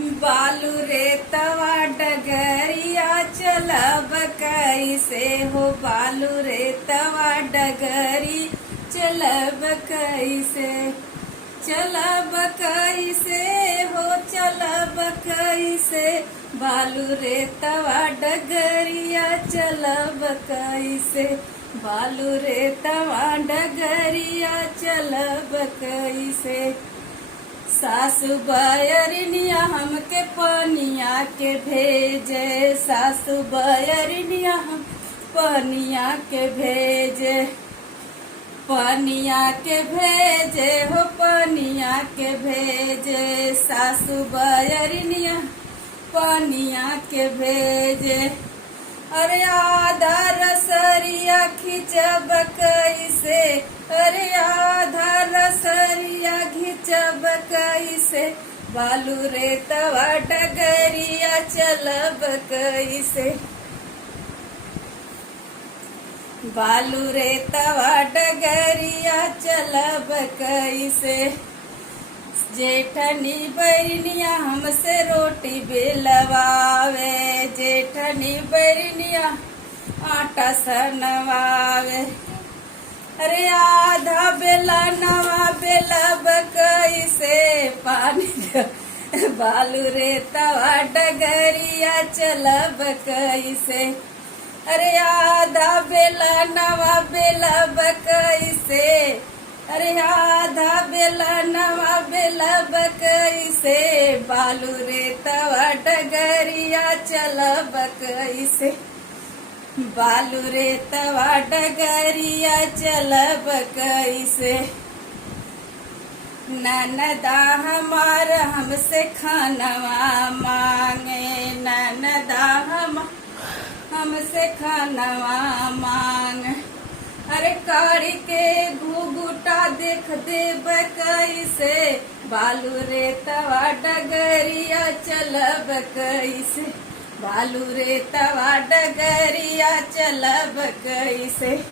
बालू रे तवा डगरिया चलब कैसे हो, बालू रे तवा डगरी चलब कैसे, चलब कैसे हो, चलब कैसे, बालू रे तवा डगरिया चलब कैसे, बालू रे तवा डगरिया चलब कैसे। सासु बयरिनिया हमके पनिया के भेजे, सासु बयरिनिया हम पनिया के भेजे, पनिया के भेजे हो, पनिया के भेजे, सासु बयरिनिया पनिया के भेजे। अरे आधा रसरिया खिंचब कैसे, अरे आधा रसरिया खिंचब कैसे, बालू रे तवा डगरिया चलब कैसे, बालू रे तवा डगरिया चलब कैसे। जेठनी बैरनिया हमसे रोटी बेलवावे, जेठनी बैरनिया आटा सनवावे, अरे आधा बेला नवा बेलब कैसे, पानी बालू रे तवा डगरिया चलब कैसे, अरे आधा बेला नवा बेलब कैसे, अरे आधा बेला नवा बेलब कैसे, बालू रे तवा डगरिया चलब कैसे, बालू रे तवा डगरिया चलब कैसे। ननदा हमार हमसे खानवा मांगे, ननदा हमसे खानवा मांग, अरे कारी के घुघुटा देख देब कैसे, बालू रे तवा डगरिया चलब कैसे, बालू रे तवा डगरिया चलब कैसे।